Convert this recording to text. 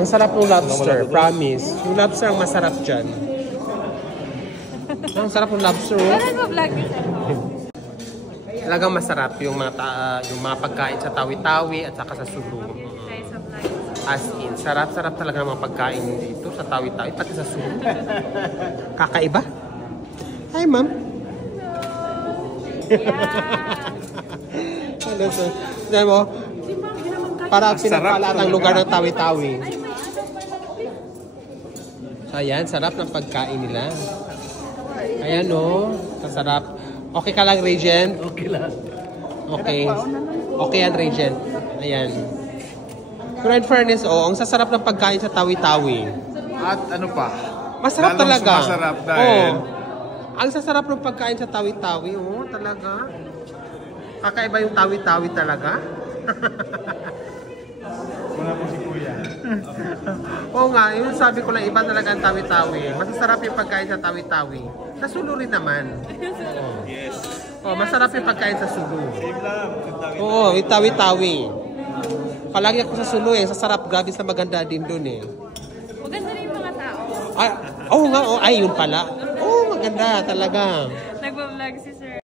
Ang sarap ng lobster, promise. Yung lobster ang masarap dyan. Ang sarap ng lobster. Talagang masarap yung mga pagkain sa Tawi-Tawi at saka sa Sulu. As in, sarap-sarap talaga ng mga pagkain dito sa Tawi-Tawi, pati sa Sulu. Kakaiba? Hi, ma'am. Ano so? Tignan mo, para pinagpalat ang lugar ng Tawi-Tawi. So, ayan, sarap ng pagkain nila. Ayan, no? Masarap. Okay ka lang, Regent? Okay lang. Okay. Okay yan, Regent. Ayan. Pero in fairness, ang sasarap ng pagkain sa Tawi-Tawi. At ano pa? Masarap talaga. Masarap dahil... Ang sasarap ng pagkain sa Tawi-Tawi, talaga. Kakaiba yung Tawi-Tawi talaga. Wala po si Kuya. Oo nga, yung sabi ko lang, iba talaga ang Tawi-Tawi. Masasarap yung pagkain sa Tawi-Tawi. Sa Sulu rin naman. Yes. Masarap yung pagkain sa Sulu. Same lang. Oo, yung Tawi-Tawi. Palagi ako sa Sulu sasarap, grabe sa maganda din dun Maganda rin yung mga tao. Ay, oo nga, ay yun pala. Oo, maganda talaga. Nagbablog si Sir.